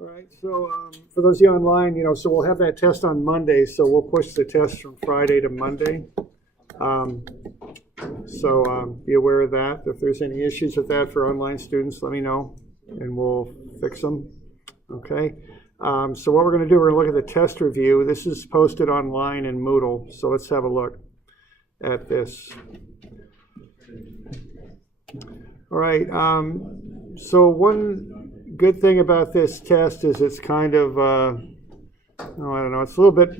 All right, so for those of you online, so we'll have that test on Monday, so we'll push the test from Friday to Monday. Be aware of that. If there's any issues with that for online students, let me know, and we'll fix them. Okay. So what we're going to do, we're going to look at the test review. This is posted online in Moodle, so let's have a look at this. All right. So one good thing about this test is it's kind of, I don't know, it's a little bit,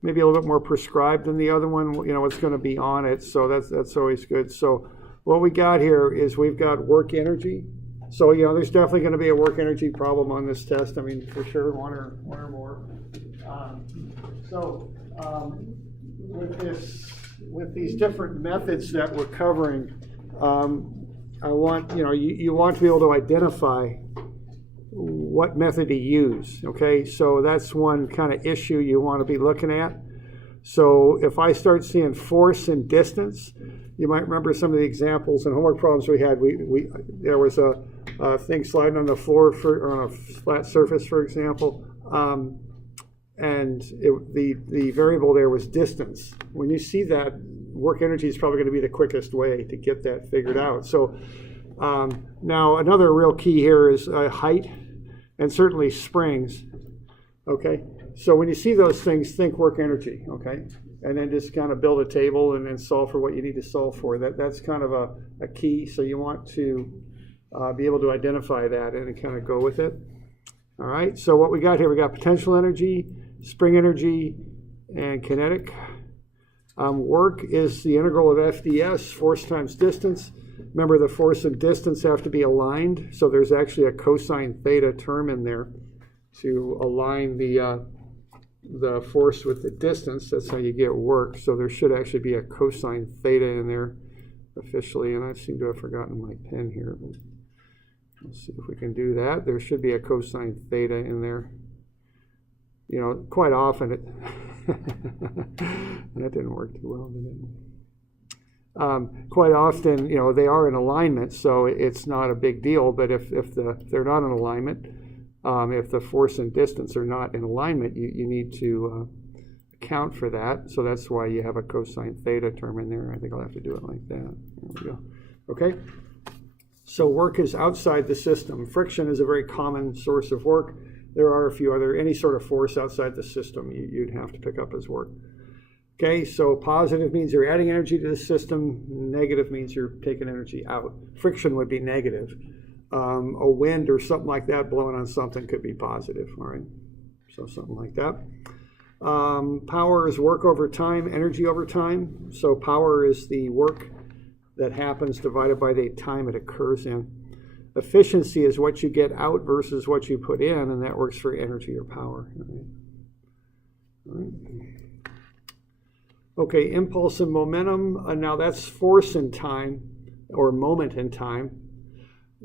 maybe a little bit more prescribed than the other one, what's going to be on it. So that's always good. So what we got here is we've got work energy. So, there's definitely going to be a work energy problem on this test. I mean, for sure, one or more. With these different methods that we're covering, I want, you want to be able to identify what method to use, okay? So that's one kind of issue you want to be looking at. So if I start seeing force and distance, you might remember some of the examples and homework problems we had. There was a thing sliding on the floor or on a flat surface, for example, and the variable there was distance. When you see that, work energy is probably going to be the quickest way to get that figured out. So now another real key here is height and certainly springs. Okay, so when you see those things, think work energy. Okay, and then just kind of build a table and then solve for what you need to solve for. That's kind of a key. So you want to be able to identify that and kind of go with it. All right, so what we got here, we got potential energy, spring energy, and kinetic. Work is the integral of FDS, force times distance. Remember, the force and distance have to be aligned, so there's actually a cosine theta term in there to align the force with the distance. That's how you get work. So there should actually be a cosine theta in there officially, and I seem to have forgotten my pen here. But let's see if we can do that. There should be a cosine theta in there. Quite often it that didn't work too well, did it? Quite often, they are in alignment, so it's not a big deal. But if they're not in alignment, if the force and distance are not in alignment, you need to account for that. So that's why you have a cosine theta term in there. I think I'll have to do it like that. There we go. Okay. So work is outside the system. Friction is a very common source of work. There are a few other, any sort of force outside the system you'd have to pick up as work. Okay, so positive means you're adding energy to the system. Negative means you're taking energy out. Friction would be negative. A wind or something like that blowing on something could be positive, all right? So something like that. Power is work over time, energy over time. So power is the work that happens divided by the time it occurs in. Efficiency is what you get out versus what you put in, and that works for energy or power. All right. Okay, impulse and momentum. Now that's force in time or moment in time.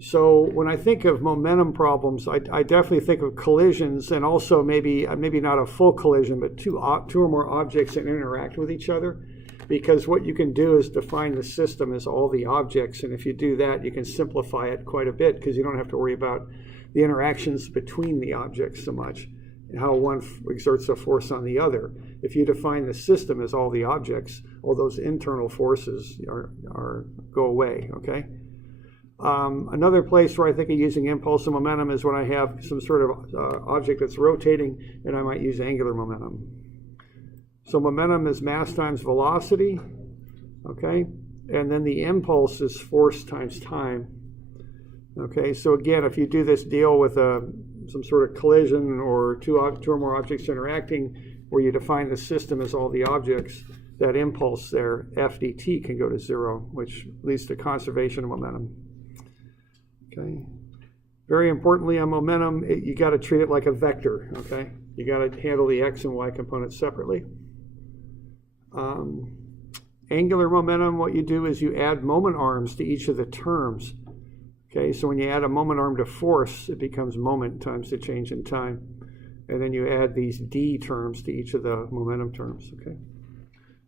So when I think of momentum problems, I definitely think of collisions, and also maybe not a full collision, but two or more objects that interact with each other. Because what you can do is define the system as all the objects, and if you do that, you can simplify it quite a bit because you don't have to worry about the interactions between the objects so much, and how one exerts a force on the other. If you define the system as all the objects, all those internal forces go away, okay? Another place where I think of using impulse and momentum is when I have some sort of object that's rotating, and I might use angular momentum. So momentum is mass times velocity, okay? And then the impulse is force times time. Okay, so again, if you do this deal with some sort of collision or two or more objects interacting, where you define the system as all the objects, that impulse there, F dt, can go to zero, which leads to conservation of momentum. Okay. Very importantly on momentum, you got to treat it like a vector, okay? You got to handle the x and y components separately. Angular momentum, what you do is you add moment arms to each of the terms. Okay, so when you add a moment arm to force, it becomes moment times the change in time. And then you add these d terms to each of the momentum terms, okay?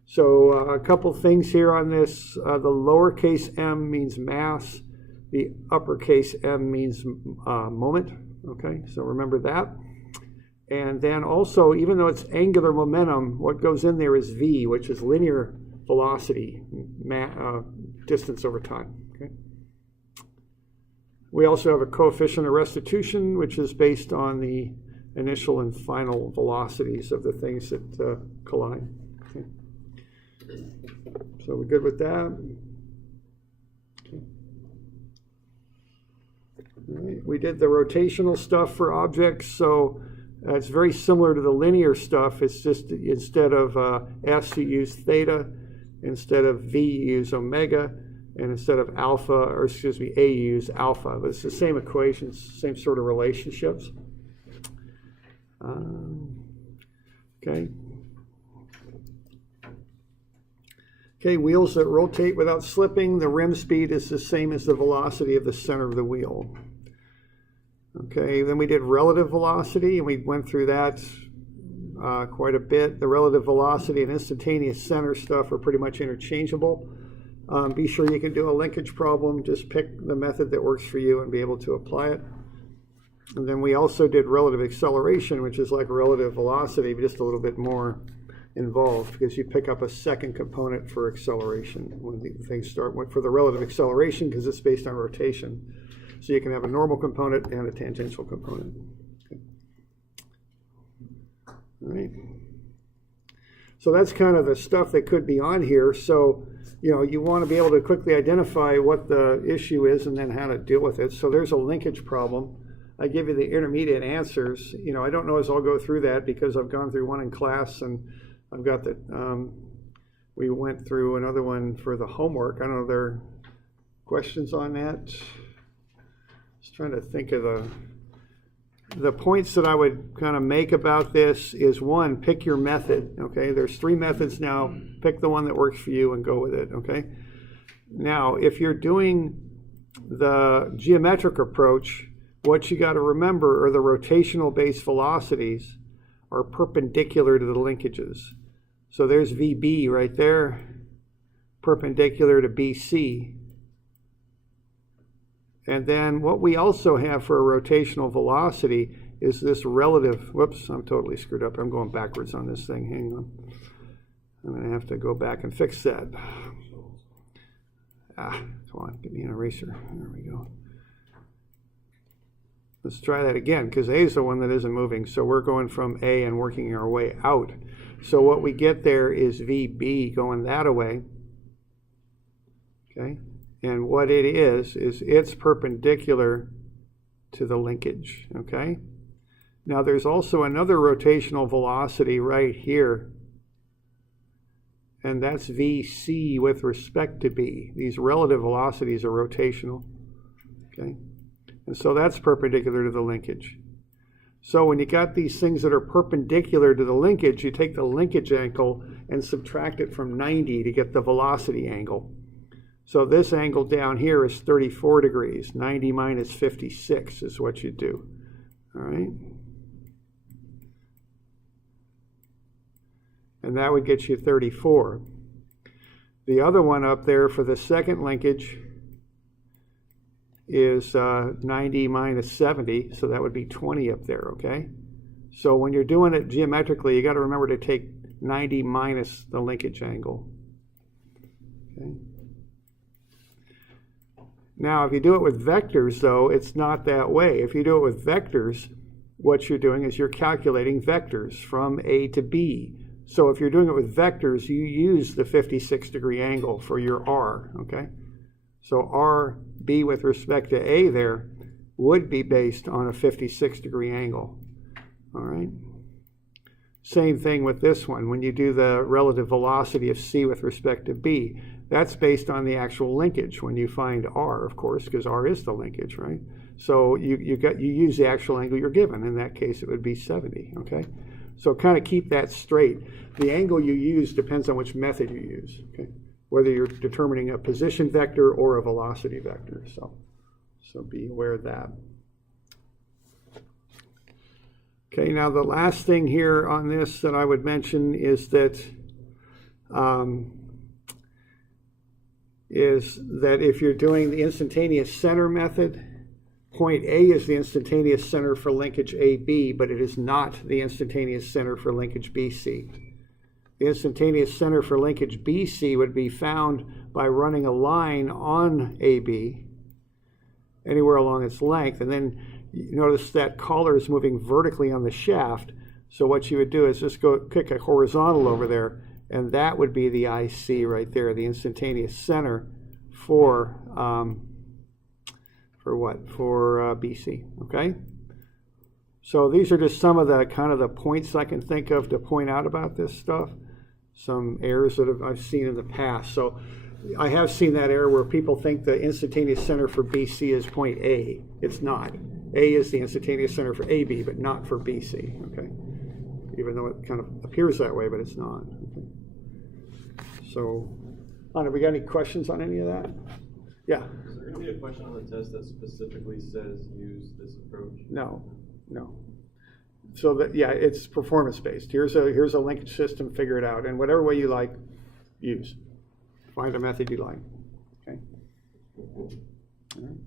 So a couple things here on this. The lowercase m means mass. The uppercase m means moment, Okay, so remember that. And then also, even though it's angular momentum, what goes in there is v, which is linear velocity, distance over time. Okay. We also have a coefficient of restitution, which is based on the initial and final velocities of the things that collide. Okay. So we're good with that. Okay. All right. We did the rotational stuff for objects, so it's very similar to the linear stuff. It's just instead of S, you use theta. Instead of V, you use omega. And instead of alpha, or excuse me, A, you use alpha. But it's the same equations, same sort of relationships. Okay. Okay, wheels that rotate without slipping. The rim speed is the same as the velocity of the center of the wheel. Okay, then we did relative velocity, and we went through that quite a bit. The relative velocity and instantaneous center stuff are pretty much interchangeable. Be sure you can do a linkage problem. Just pick the method that works for you and be able to apply it. And then we also did relative acceleration, which is like relative velocity, but just a little bit more involved because you pick up a second component for acceleration when things start. For the relative acceleration, because it's based on rotation. So you can have a normal component and a tangential component. Okay. All right. So that's kind of the stuff that could be on here. So, you know, you want to be able to quickly identify what the issue is and then how to deal with it. So there's a linkage problem. I give you the intermediate answers. You know, I don't know as I'll go through that because I've gone through one in class and I've got the, we went through another one for the homework. I don't know if there are questions on that. Just trying to think of the points that I would kind of make about this is one, pick your method. Okay, there's 3 methods now. Pick the one that works for you and go with it. Okay. Now, if you're doing the geometric approach, what you got to remember are the rotational base velocities are perpendicular to the linkages. So there's VB right there, perpendicular to BC. And then what we also have for a rotational velocity is this relative, whoops, I'm totally screwed up. I'm going backwards on this thing. Hang on. I'm going to have to go back and fix that. Come on, give me an eraser. There we go. Let's try that again, because A is the one that isn't moving. So we're going from A and working our way out. So what we get there is VB going that way. Okay. And what it is it's perpendicular to the linkage, okay? Now there's also another rotational velocity right here, and that's VC with respect to B. These relative velocities are rotational, okay? And so that's perpendicular to the linkage. So when you got these things that are perpendicular to the linkage, you take the linkage angle and subtract it from 90 to get the velocity angle. So this angle down here is 34 degrees. 90 minus 56 is what you do. All right. And that would get you 34. The other one up there for the second linkage is 90 minus 70. So that would be 20 up there, okay? So when you're doing it geometrically, you got to remember to take 90 minus the linkage angle. Okay. Now, if you do it with vectors, though, it's not that way. If you do it with vectors, what you're doing is you're calculating vectors from A to B. So if you're doing it with vectors, you use the 56-degree angle for your R, okay? So RB with respect to A there would be based on a 56-degree angle, all right? Same thing with this one. When you do the relative velocity of C with respect to B, that's based on the actual linkage when you find R, of course, because R is the linkage, right? So you use the actual angle you're given. In that case, it would be 70, okay? So kind of keep that straight. The angle you use depends on which method you use, okay? Whether you're determining a position vector or a velocity vector. So be aware of that. Okay, now the last thing here on this that I would mention is that if you're doing the instantaneous center method point A is the instantaneous center for linkage AB, but it is not the instantaneous center for linkage BC. The instantaneous center for linkage BC would be found by running a line on AB anywhere along its length, and then you notice that collar is moving vertically on the shaft. So what you would do is just go kick a horizontal over there, and that would be the IC right there, the instantaneous center for what? For BC, okay? So these are just some of the kind of the points I can think of to point out about this stuff. Some errors that I've seen in the past. So I have seen that error where people think the instantaneous center for BC is point A. It's not. A is the instantaneous center for AB, but not for BC, okay? Even though it kind of appears that way, but it's not. Okay. So, Anna, we got any questions on any of that? Yeah. Is there going to be a question on the test that specifically says use this approach? No. So that, yeah, it's performance based. Here's a linkage system. Figure it out, and whatever way you like, use. Find a method you like. Okay. All right.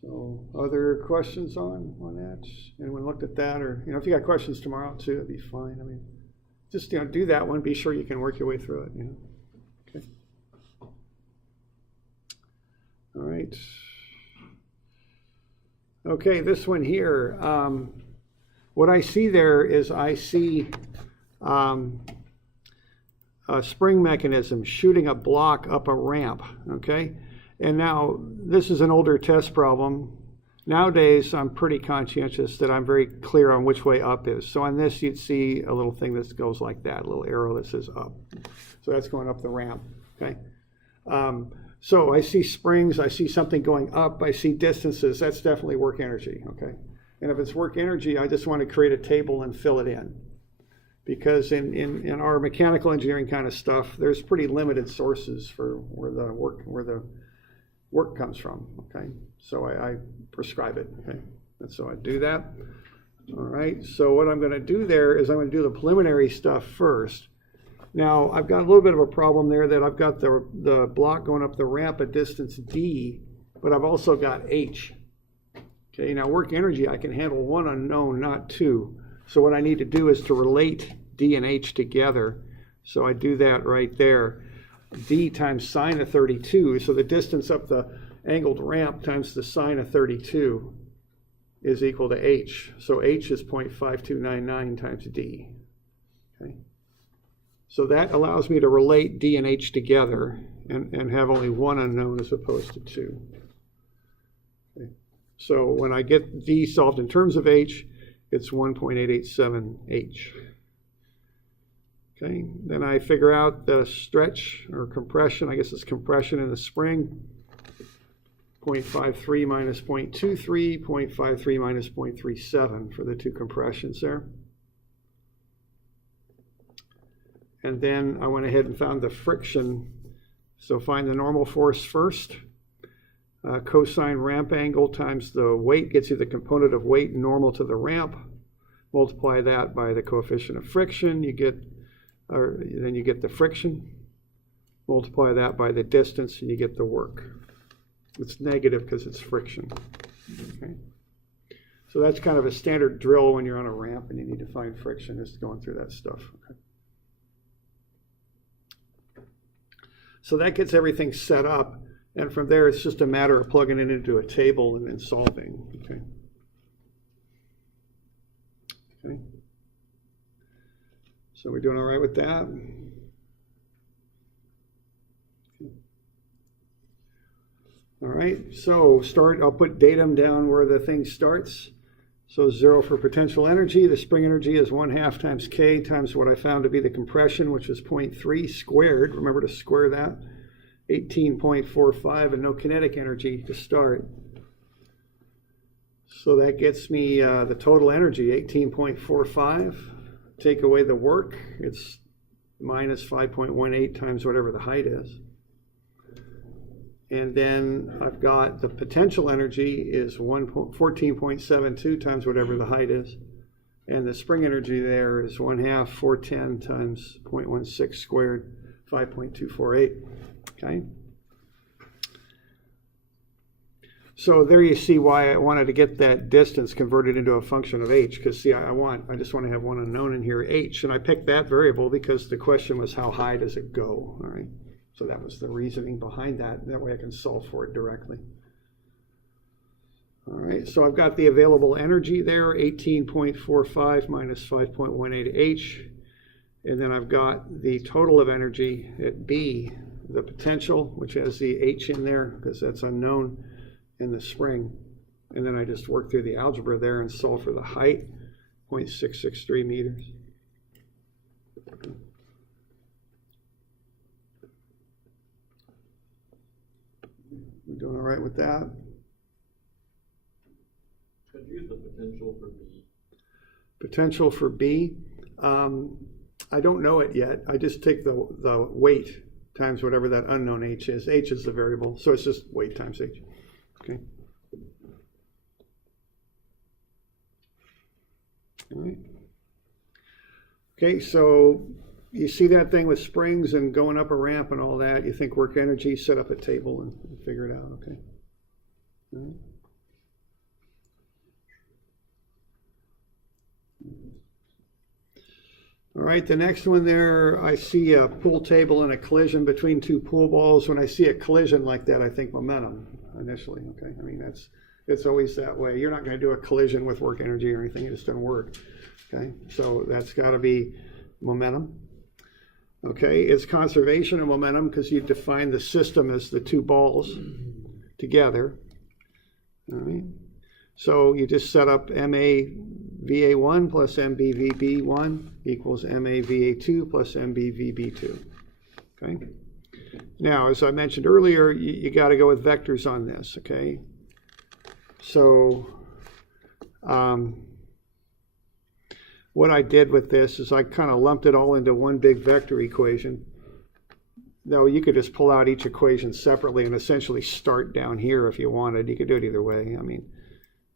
So, other questions on that? Anyone looked at that, or if you got questions tomorrow too, that'd be fine. I mean, just do that one. Be sure you can work your way through it. Okay. All right. Okay, this one here. What I see there is I see a spring mechanism shooting a block up a ramp. Okay. And now, this is an older test problem. Nowadays, I'm pretty conscientious that I'm very clear on which way up is. So on this, you'd see a little thing that goes like that, a little arrow that says up. So that's going up the ramp, okay? So I see springs, I see something going up, I see distances. That's definitely work energy, okay? And if it's work energy, I just want to create a table and fill it in. Because in our mechanical engineering kind of stuff, there's pretty limited sources for where the work comes from, okay? So I prescribe it, okay? And so I do that. All right, so what I'm gonna do there is I'm gonna do the preliminary stuff first. Now, I've got a little bit of a problem there that I've got the block going up the ramp at distance D, but I've also got H. Okay, now work energy, I can handle one unknown, not two. So what I need to do is to relate D and H together. So I do that right there. D times sine of 32, so the distance up the angled ramp times the sine of 32 is equal to H. So H is 0.5299 times D. Okay. So that allows me to relate D and H together and have only one unknown as opposed to two. Okay. So when I get D solved in terms of H, it's 1.887 H. Okay, then I figure out the stretch or compression. I guess it's compression in the spring. 0.53 minus 0.23, 0.53 minus 0.37 for the two compressions there. And then I went ahead and found the friction. So find the normal force first. Cosine ramp angle times the weight gets you the component of weight normal to the ramp. Multiply that by the coefficient of friction. Then you get the friction. Multiply that by the distance and you get the work. It's negative because it's friction. Okay. So that's kind of a standard drill when you're on a ramp and you need to find friction, is going through that stuff. Okay. So that gets everything set up, and from there it's just a matter of plugging it into a table and then solving. Okay. Okay. So we're doing all right with that? All right, so I'll put datum down where the thing starts. So 0 for potential energy. The spring energy is 1/2 times K times what I found to be the compression, which is 0.3 squared. Remember to square that. 18.45, and no kinetic energy to start. So that gets me the total energy, 18.45. Take away the work, it's minus 5.18 times whatever the height is. And then I've got the potential energy is 14.72 times whatever the height is. And the spring energy there is 1/2, 410 times 0.16 squared, 5.248. Okay. So there you see why I wanted to get that distance converted into a function of h, because see, I just want to have one unknown in here, h, and I picked that variable because the question was how high does it go, all right? So that was the reasoning behind that. That way I can solve for it directly. All right, so I've got the available energy there, 18.45 minus 5.18 h, and then I've got the total of energy at B, the potential, which has the h in there because that's unknown in the spring. And then I just work through the algebra there and solve for the height, 0.663 meters. We're doing all right with that? Could you use the potential for B? Potential for B? I don't know it yet. I just take the weight times whatever that unknown h is. H is the variable, so it's just weight times h. Okay. All right. Okay, so you see that thing with springs and going up a ramp and all that. You think work energy, set up a table and figure it out, okay? All right. All right, the next one there, I see a pool table and a collision between two pool balls. When I see a collision like that, I think momentum initially, okay? I mean, it's always that way. You're not going to do a collision with work energy or anything. It just doesn't work, okay? So that's got to be momentum. Okay, it's conservation of momentum because you define the system as the two balls together, all right? So you just set up MAVA1 plus MBVB1 equals MAVA2 plus MBVB2. Okay. Now, as I mentioned earlier, you got to go with vectors on this. Okay. So what I did with this is I kind of lumped it all into one big vector equation. Though you could just pull out each equation separately and essentially start down here if you wanted. You could do it either way. I mean,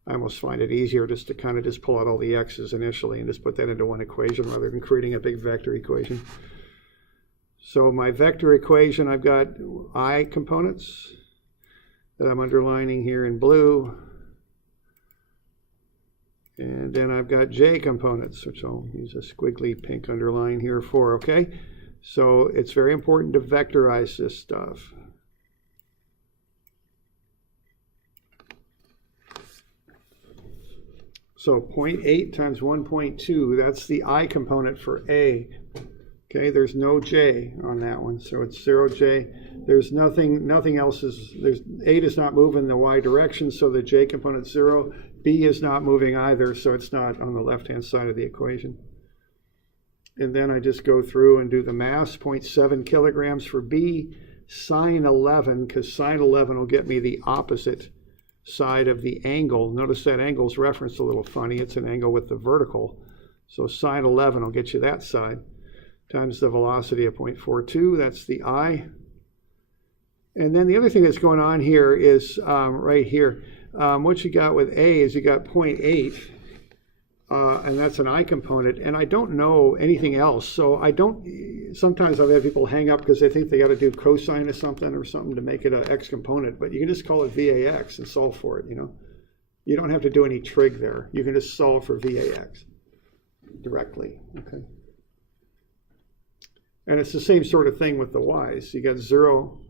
I almost find it easier just to kind of just pull out all the x's initially and just put that into one equation rather than creating a big vector equation. So my vector equation, I've got I components that I'm underlining here in blue. And then I've got j components, which I'll use a squiggly pink underline here for, okay? So it's very important to vectorize this stuff. So 0.8 times 1.2, that's the I component for A. Okay, there's no J on that one, so it's 0J. There's nothing else there's 8 is not moving the Y direction, so the J component's 0. B is not moving either, so it's not on the left-hand side of the equation. And then I just go through and do the mass, 0.7 kilograms for B, sine 11, because sine 11 will get me the opposite side of the angle. Notice that angle's referenced a little funny. It's an angle with the vertical. So sine 11 will get you that side, times the velocity of 0.42. That's the I. And then the other thing that's going on here is right here. What you got with A is you got 0.8, and that's an I component, and I don't know anything else. So sometimes I've had people hang up because they think they got to do cosine of something or something to make it an X component, but you can just call it VAX and solve for it, you know. You don't have to do any trig there. You can just solve for VAX directly, okay. And it's the same sort of thing with the Y's. You got 0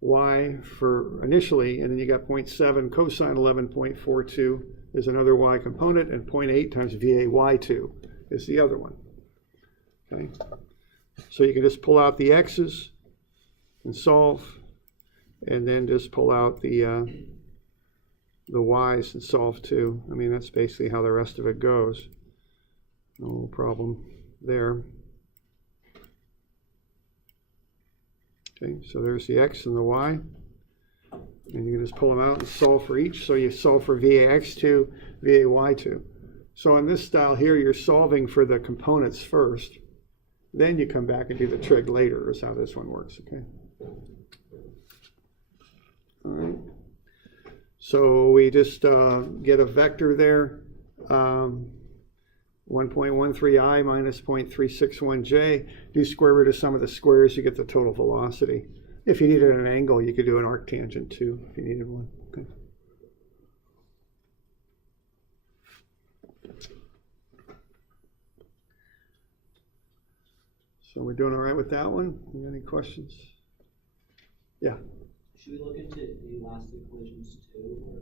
Y for initially, and then you got 0.7 cosine 11.42 is another Y component, and 0.8 times VAY2 is the other one. Okay, so you can just pull out the X's and solve, and then just pull out the Y's and solve too. I mean, that's basically how the rest of it goes. No problem there. Okay, so there's the X and the Y. And you can just pull them out and solve for each. So you solve for VAX2, VAY2. So in this style here, you're solving for the components first. Then you come back and do the trig later, is how this one works, okay? All right. So we just get a vector there. 1.13i minus 0.361j. Do square root of sum of the squares, you get the total velocity. If you needed an angle, you could do an arctangent too, if you needed one. Okay. So we're doing all right with that one? Any questions? Yeah. Should we look into elastic collisions too? Or?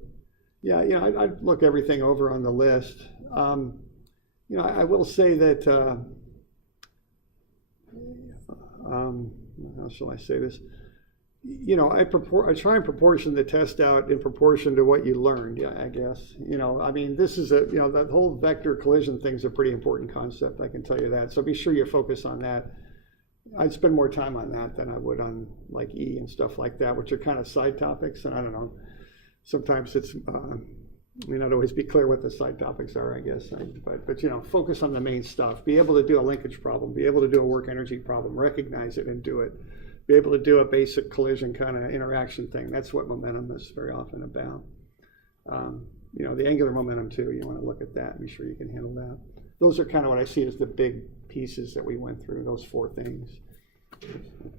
Yeah, I'd look everything over on the list. I will say that, how shall I say this? I try and proportion the test out in proportion to what you learned, yeah, I guess. This is that whole vector collision thing's a pretty important concept, I can tell you that. So be sure you focus on that. I'd spend more time on that than I would on like E and stuff like that, which are kind of side topics. And I don't know, sometimes it's, may not always be clear what the side topics are, I guess. But focus on the main stuff. Be able to do a linkage problem, be able to do a work energy problem, recognize it and do it. Be able to do a basic collision kind of interaction thing. That's what momentum is very often about. The angular momentum too, you want to look at that and be sure you can handle that. Those are kind of what I see as the big pieces that we went through, those 4 things,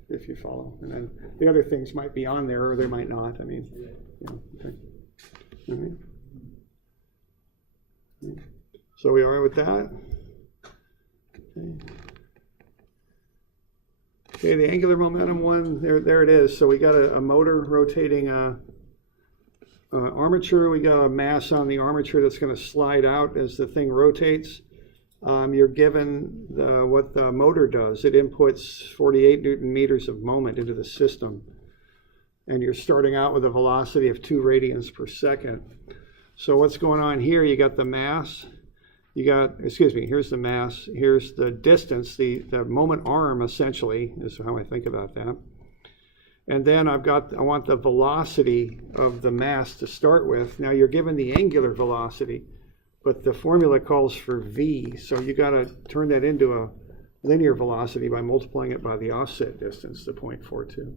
if you follow. And then the other things might be on there or they might not. Okay. All right. So we all right with that? Okay, the angular momentum one, there it is. So we got a motor rotating armature. We got a mass on the armature that's going to slide out as the thing rotates. You're given what the motor does. It inputs 48 Newton meters of moment into the system. And you're starting out with a velocity of 2 radians per second. So what's going on here? You got the mass. Here's the mass. Here's the distance, the moment arm essentially is how I think about that. And then I want the velocity of the mass to start with. Now you're given the angular velocity, but the formula calls for V. So you got to turn that into a linear velocity by multiplying it by the offset distance, the 0.42.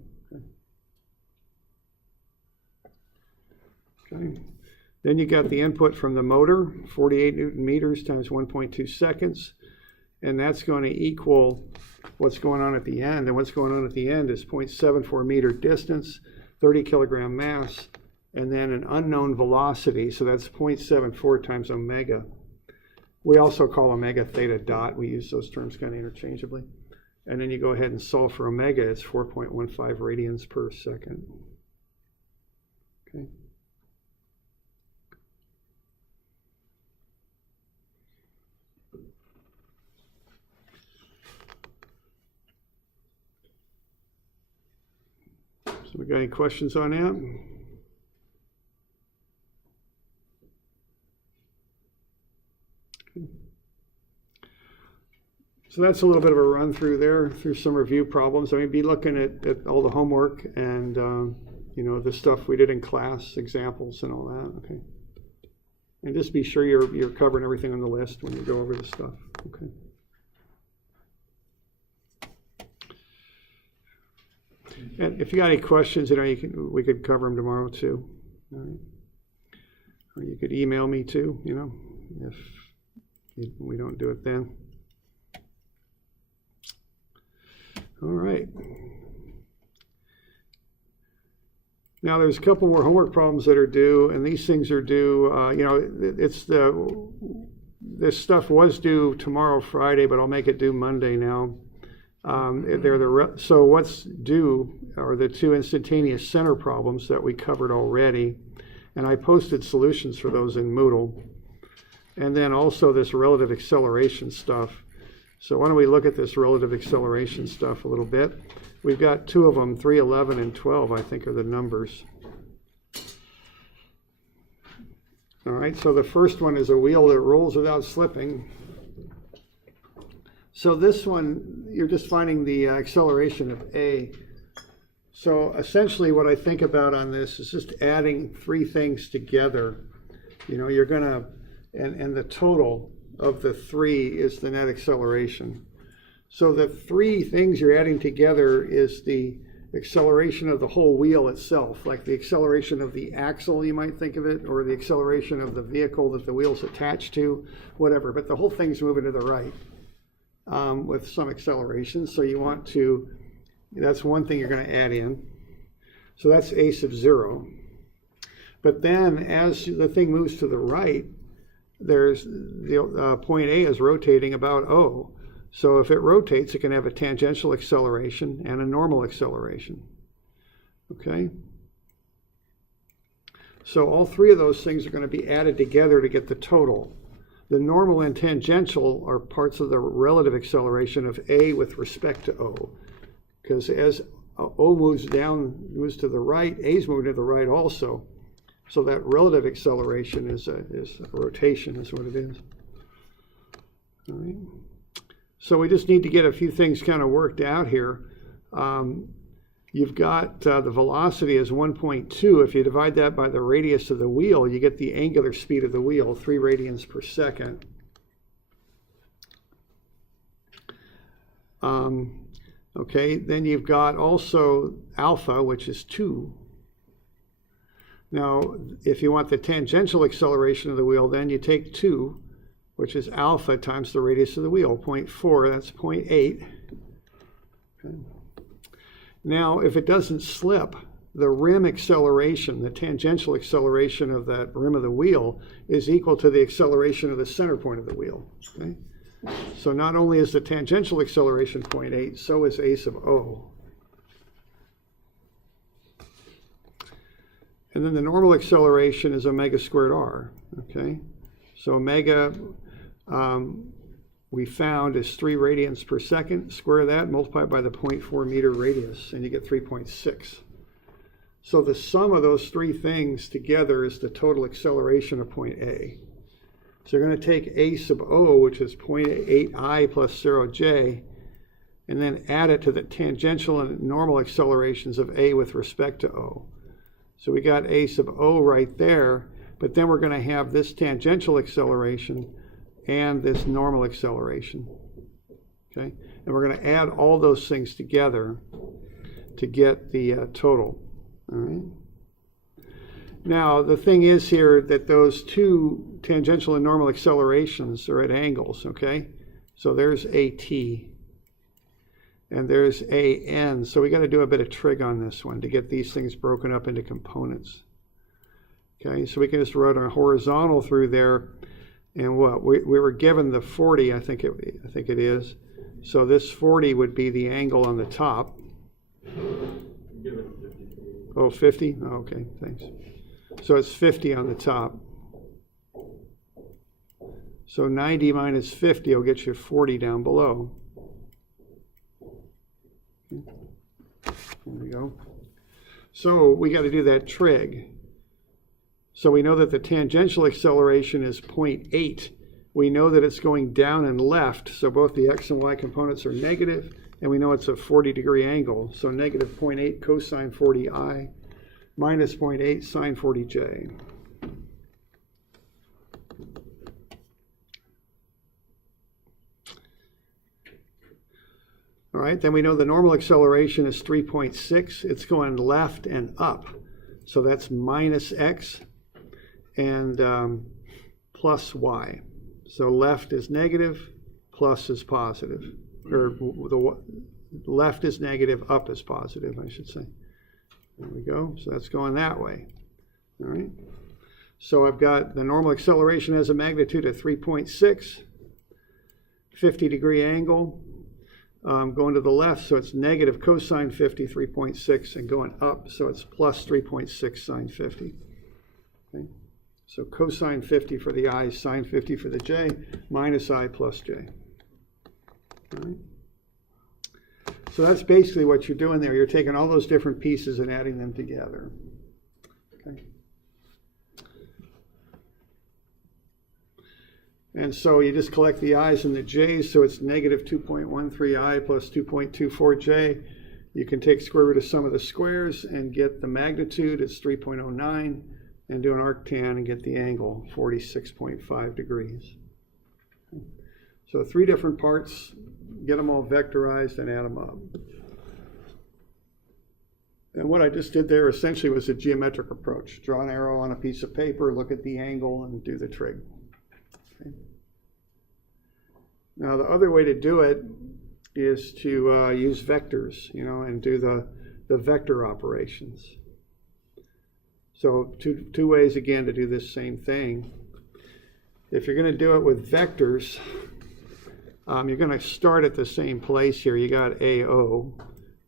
Okay. Then you got the input from the motor, 48 Newton meters times 1.2 seconds. And that's going to equal what's going on at the end. And what's going on at the end is 0.74 meter distance, 30 kilogram mass, and then an unknown velocity. So that's 0.74 times omega. We also call omega theta dot. We use those terms kind of interchangeably. And then you go ahead and solve for omega. It's 4.15 radians per second. Okay. So we got any questions on that? Okay. So that's a little bit of a run through there, through some review problems. Be looking at all the homework and the stuff we did in class, examples and all that. Okay. And just be sure you're covering everything on the list when you go over the stuff. Okay. And if you got any questions, we could cover them tomorrow too. All right. Or you could email me too, if we don't do it then. All right. Now there's a couple more homework problems that are due, and these things are due. This stuff was due tomorrow, Friday, but I'll make it due Monday now. So what's due are the 2 instantaneous center problems that we covered already, and I posted solutions for those in Moodle. And then also this relative acceleration stuff. So why don't we look at this relative acceleration stuff a little bit. We've got 2 of them, 3, 11, and 12, I think are the numbers. All right, so the first one is a wheel that rolls without slipping. So this one, you're just finding the acceleration of A. So essentially what I think about on this is just adding 3 things together. You're going to, and the total of the 3 is the net acceleration. So the 3 things you're adding together is the acceleration of the whole wheel itself, like the acceleration of the axle, you might think of it, or the acceleration of the vehicle that the wheel's attached to, whatever. But the whole thing's moving to the right. With some acceleration. So you want to, that's one thing you're going to add in. So that's A sub 0. But then as the thing moves to the right, there's the point A is rotating about O. So if it rotates, it can have a tangential acceleration and a normal acceleration. Okay? So all three of those things are going to be added together to get the total. The normal and tangential are parts of the relative acceleration of A with respect to O. Because as O moves down, moves to the right, A's moving to the right also. So that relative acceleration is a rotation, is what it is. All right. So we just need to get a few things kind of worked out here. You've got the velocity is 1.2. If you divide that by the radius of the wheel, you get the angular speed of the wheel, 3 radians per second. Okay, then you've got also alpha, which is 2. Now, if you want the tangential acceleration of the wheel, then you take 2, which is alpha times the radius of the wheel, 0.4, that's 0.8. Okay. Now, if it doesn't slip, the rim acceleration, the tangential acceleration of that rim of the wheel is equal to the acceleration of the center point of the wheel. Okay? So not only is the tangential acceleration 0.8, so is A sub O. And then the normal acceleration is omega squared r. Okay? So omega we found is 3 radians per second. Square that, multiply it by the 0.4 meter radius, and you get 3.6. So the sum of those three things together is the total acceleration of point A. So you're going to take A sub O, which is 0.8I plus 0J, and then add it to the tangential and normal accelerations of A with respect to O. So we got A sub O right there, but then we're going to have this tangential acceleration and this normal acceleration. Okay? And we're going to add all those things together to get the total. All right? Now, the thing is here that those two tangential and normal accelerations are at angles, okay? So there's AT, and there's AN. So we got to do a bit of trig on this one to get these things broken up into components. Okay, so we can just run a horizontal through there, and what we were given the 40, I think it is. So this 40 would be the angle on the top. Oh, 50? Oh, okay, thanks. So it's 50 on the top. So 90 minus 50 will get you 40 down below. Okay. There we go. So we got to do that trig. So we know that the tangential acceleration is 0.8. We know that it's going down and left, so both the x and y components are negative, and we know it's a 40-degree angle, so negative 0.8 cosine 40i minus 0.8 sine 40j. All right, then we know the normal acceleration is 3.6. It's going left and up, so that's minus x and plus y. So left is negative, plus is positive. Or the left is negative, up is positive, I should say. There we go. So that's going that way. All right. So I've got the normal acceleration has a magnitude of 3.6, 50-degree angle. Going to the left, so it's negative cosine 50, 3.6, and going up, so it's plus 3.6 sine 50. Okay. So cosine 50 for the I, sine 50 for the j, minus I plus j. All right. So that's basically what you're doing there. You're taking all those different pieces and adding them together. Okay. And so you just collect the i's and the j's, so it's negative 2.13i plus 2.24j. You can take square root of sum of the squares and get the magnitude, it's 3.09, and do an arctan and get the angle, 46.5 degrees. So 3 different parts, get them all vectorized and add them up. And what I just did there essentially was a geometric approach. Draw an arrow on a piece of paper, look at the angle, and do the trig. Okay. Now the other way to do it is to use vectors, and do the vector operations. So two ways again to do this same thing. if you're going to do it with vectors, you're going to start at the same place here. You got AO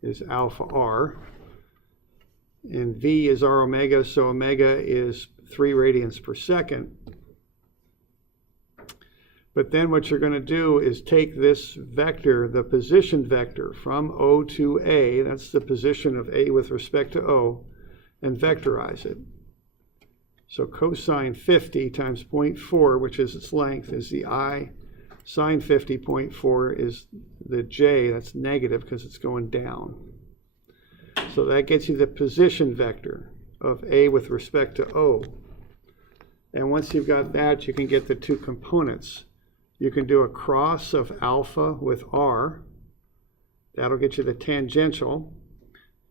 is alpha R, and V is R omega, so omega is 3 radians per second. But then what you're going to do is take this vector, the position vector, from O to A, that's the position of A with respect to O, and vectorize it. So cosine 50 times 0.4, which is its length, is the I. Sine 50.4 is the J, that's negative because it's going down. So that gets you the position vector of A with respect to O. And once you've got that, you can get the two components. You can do a cross of alpha with R. That'll get you the tangential.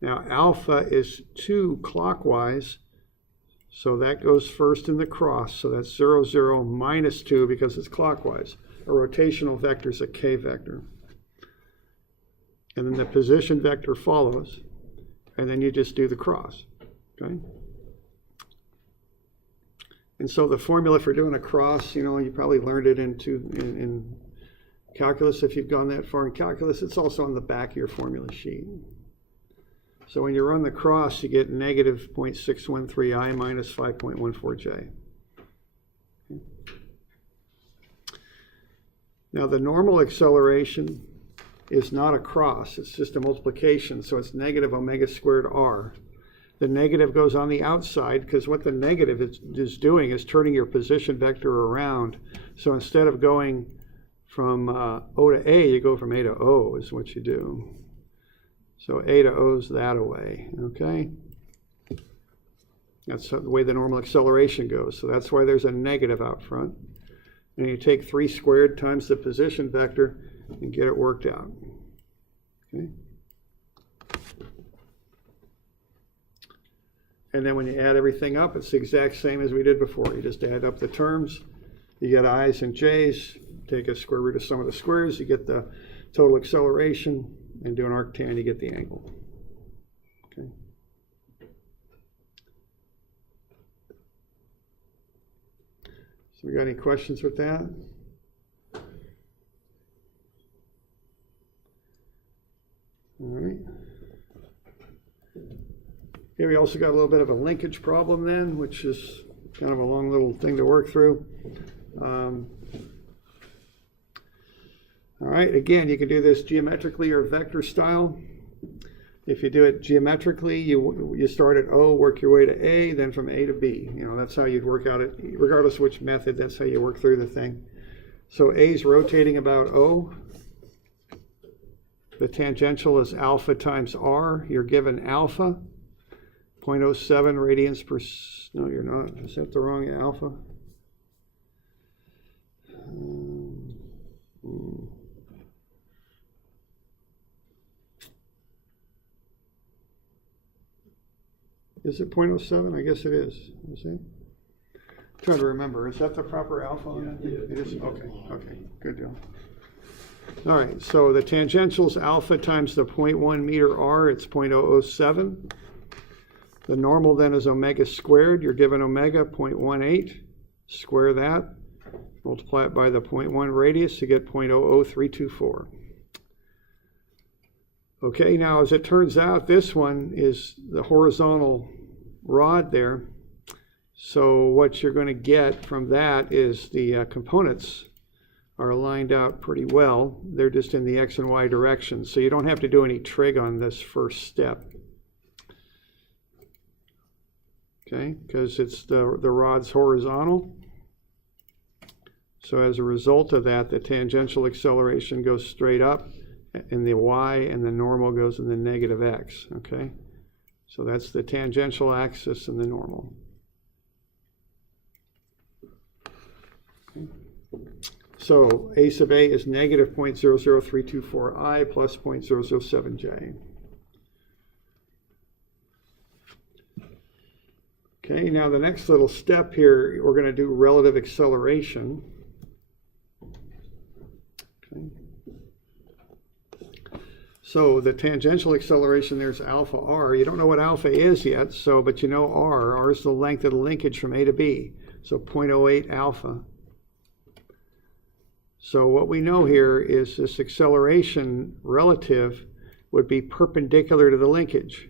Now alpha is 2 clockwise, so that goes first in the cross. So that's 0, 0, minus 2 because it's clockwise. A rotational vector is a K vector. And then the position vector follows, and then you just do the cross, okay? And so the formula for doing a cross, you know, you probably learned it in calculus. If you've gone that far in calculus, it's also on the back of your formula sheet. So when you run the cross, you get negative 0.613I minus 5.14J. Now the normal acceleration is not a cross, it's just a multiplication, so it's negative omega squared R. The negative goes on the outside because what the negative is doing is turning your position vector around. So instead of going from O to A, you go from A to O is what you do. So A to O is that away, okay? That's the way the normal acceleration goes. So that's why there's a negative out front. And you take 3 squared times the position vector and get it worked out, okay? And then when you add everything up, it's the exact same as we did before. You just add up the terms. You get i's and j's, take a square root of sum of the squares, you get the total acceleration, and do an arctan, you get the angle. Okay. So we got any questions with that? All right. Here we also got a little bit of a linkage problem then, which is kind of a long little thing to work through. All right, again, you can do this geometrically or vector style. If you do it geometrically, you start at O, work your way to A, then from A to B. You know, that's how you'd work out it, regardless of which method, that's how you work through the thing. So A is rotating about O. The tangential is alpha times R. You're given alpha. 0.07 radians per, no you're not, is that the wrong alpha? Is it 0.07? I guess it is. Is it? I'm trying to remember. Is that the proper alpha on that? Yeah, it is? Okay, okay, good deal. All right, so the tangential is alpha times the 0.1 meter R, it's 0.007. The normal then is omega squared. You're given omega 0.18. Square that. Multiply it by the 0.1 radius to get 0.00324. Okay, now as it turns out, this one is the horizontal rod there. So what you're going to get from that is the components are lined out pretty well. They're just in the X and Y direction. So you don't have to do any trig on this first step. Okay, because it's the rod's horizontal. So as a result of that, the tangential acceleration goes straight up in the Y and the normal goes in the negative X, okay? So that's the tangential axis and the normal. Okay. So A sub A is negative 0.00324I plus 0.007J. Okay, now the next little step here, we're going to do relative acceleration. Okay. So the tangential acceleration, there's alpha r. You don't know what alpha is yet, but you know r. R is the length of the linkage from A to B. So 0.08 alpha So what we know here is this acceleration relative would be perpendicular to the linkage.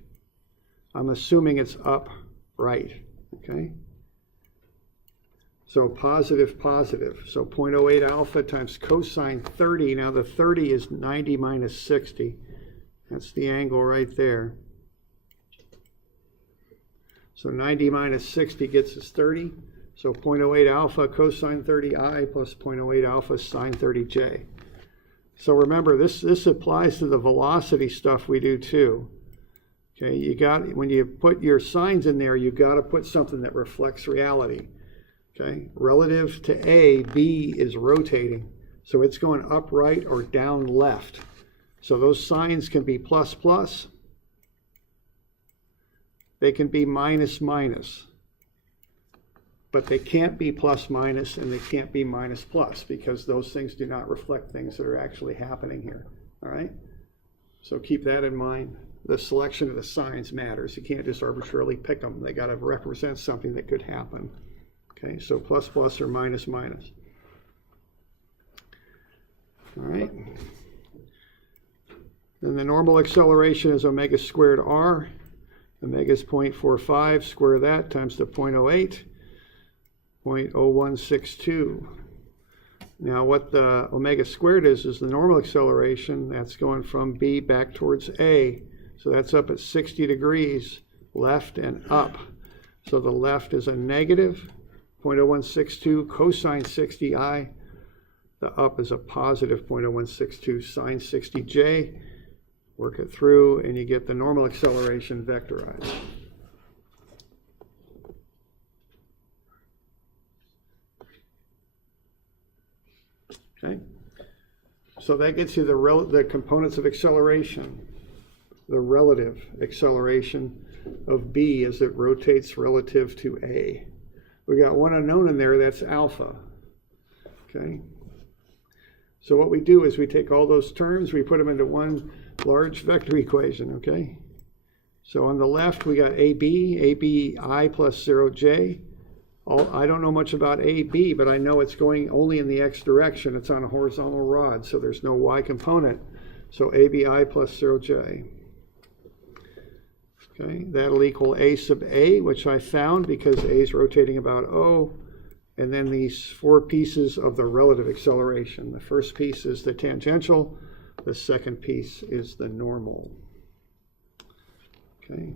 I'm assuming it's upright, okay? So positive, positive. So 0.08 alpha times cosine 30. Now the 30 is 90 minus 60. That's the angle right there. So 90 minus 60 gets us 30. So 0.08 alpha cosine 30i plus 0.08 alpha sine 30j. So remember, this applies to the velocity stuff we do too. Okay, when you put your signs in there, you got to put something that reflects reality. Okay, relative to A, B is rotating. So it's going upright or down left. So those signs can be plus plus. They can be minus minus. But they can't be plus minus and they can't be minus plus because those things do not reflect things that are actually happening here. All right? So keep that in mind. The selection of the signs matters. You can't just arbitrarily pick them. They got to represent something that could happen. Okay, so plus plus or minus minus. All right. Then the normal acceleration is omega squared r. Omega is 0.45. Square that times the 0.08. 0.0162. Now what the omega squared is the normal acceleration. That's going from B back towards A. So that's up at 60 degrees, left and up. So the left is a negative 0.0162 cosine 60i. The up is a positive 0.0162 sine 60j. Work it through and you get the normal acceleration vectorized. Okay, so that gets you the components of acceleration, the relative acceleration of B as it rotates relative to A. We got one unknown in there, that's alpha. Okay, so what we do is we take all those terms, we put them into one large vector equation. Okay, so on the left we got AB I plus 0j. I don't know much about AB, but I know it's going only in the x direction. It's on a horizontal rod, so there's no y component. So ABI plus 0j. Okay, that'll equal A sub A, which I found because A is rotating about O. And then these four pieces of the relative acceleration. The first piece is the tangential. The second piece is the normal. Okay.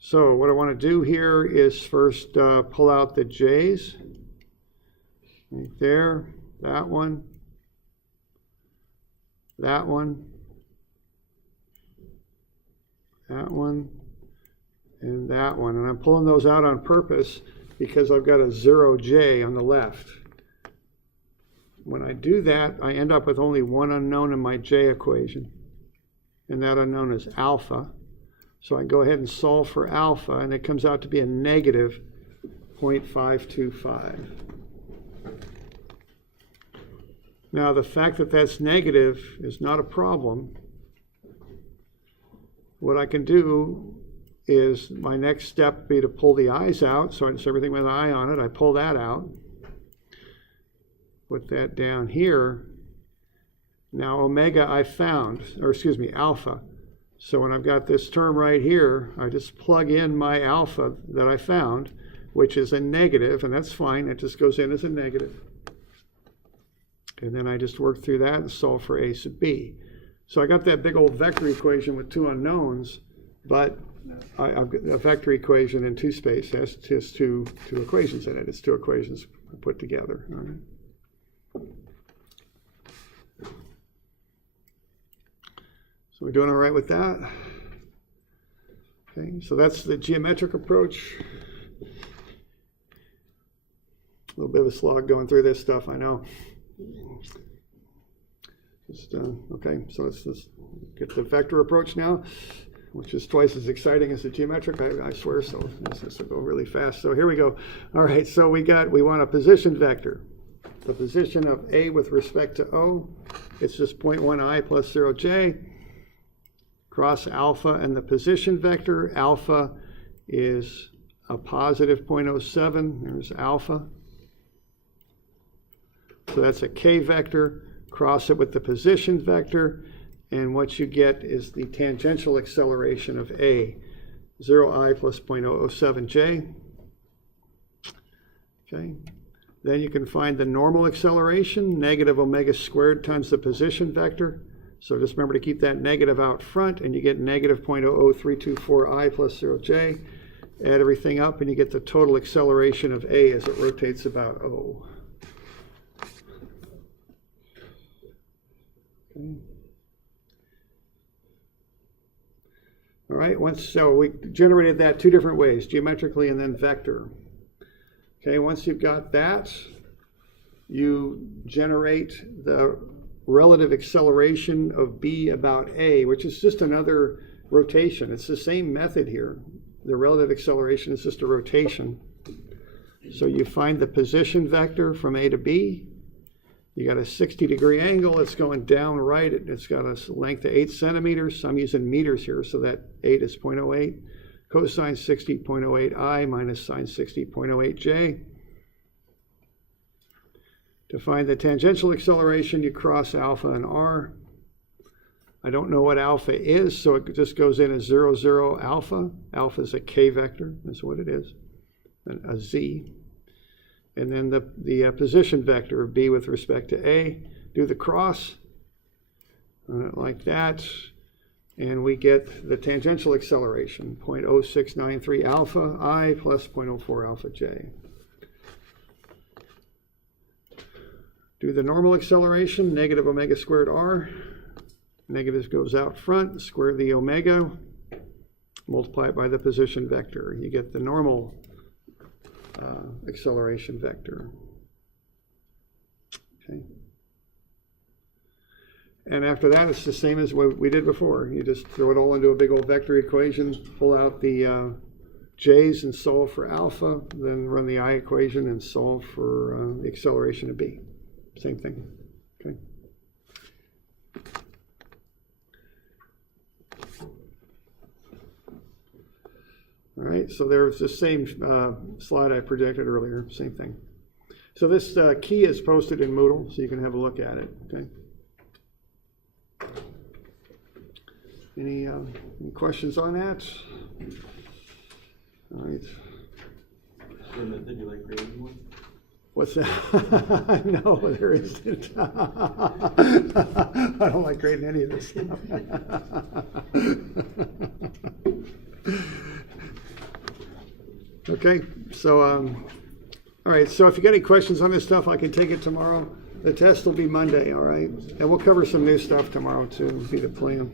So what I want to do here is first pull out the J's. Right there, that one, that one, that one, and that one. And I'm pulling those out on purpose because I've got a 0J on the left. When I do that, I end up with only one unknown in my J equation. And that unknown is alpha. So I can go ahead and solve for alpha, and it comes out to be a negative 0.525. Now, the fact that that's negative is not a problem. What I can do is my next step be to pull the i's out. So it's everything with an I on it. I pull that out. Put that down here. Now, omega I found, or excuse me, alpha. So when I've got this term right here, I just plug in my alpha that I found, which is a negative, and that's fine. It just goes in as a negative. And then I just work through that and solve for A sub B. So I got that big old vector equation with two unknowns, but I've got a vector equation in two space. It has just two equations in it. It's two equations put together. All right. So we're doing all right with that? Okay, so that's the geometric approach. A little bit of a slog going through this stuff, I know. Just, okay, so let's get the vector approach now, which is twice as exciting as the geometric, I swear, so this will go really fast. So here we go. All right, so we want a position vector. The position of A with respect to O, it's just 0.1i plus 0j. Cross alpha and the position vector. Alpha is a positive 0.07. There's alpha. So that's a k vector, cross it with the position vector, and what you get is the tangential acceleration of A, 0I plus 0.007J. Okay. Then you can find the normal acceleration, negative omega squared times the position vector. So just remember to keep that negative out front, and you get negative 0.00324I plus 0J. Add everything up, and you get the total acceleration of A as it rotates about O. Okay. All right, so we generated that two different ways, geometrically and then vector. Okay, once you've got that, you generate the relative acceleration of B about A, which is just another rotation. It's the same method here. The relative acceleration is just a rotation. So you find the position vector from A to B. You got a 60-degree angle. It's going down right. It's got a length of 8 centimeters. I'm using meters here, so that 8 is 0.08. Cosine 60, 0.08I minus sine 60, 0.08J. To find the tangential acceleration, you cross alpha and R. I don't know what alpha is, so it just goes in as 0, 0, alpha. Alpha is a k vector. That's what it is, and a z. And then the position vector of B with respect to A. Do the cross, like that. And we get the tangential acceleration, 0.0693 alpha I plus 0.04 alpha J. Do the normal acceleration, negative omega squared R. Negative goes out front, square the omega, multiply it by the position vector. You get the normal acceleration vector. Okay. And after that, it's the same as what we did before. You just throw it all into a big old vector equation, pull out the j's and solve for alpha, then run the I equation and solve for the acceleration of B. Same thing. Okay. All right, so there's the same slide I projected earlier, same thing. So this key is posted in Moodle, so you can have a look at it, okay? Any questions on that? All right. The method you like grading one? What's that? No, there isn't. I don't like grading any of this stuff. Okay, so, all right, so if you got any questions on this stuff, I can take it tomorrow. The test will be Monday, all right? And we'll cover some new stuff tomorrow too, be the plan.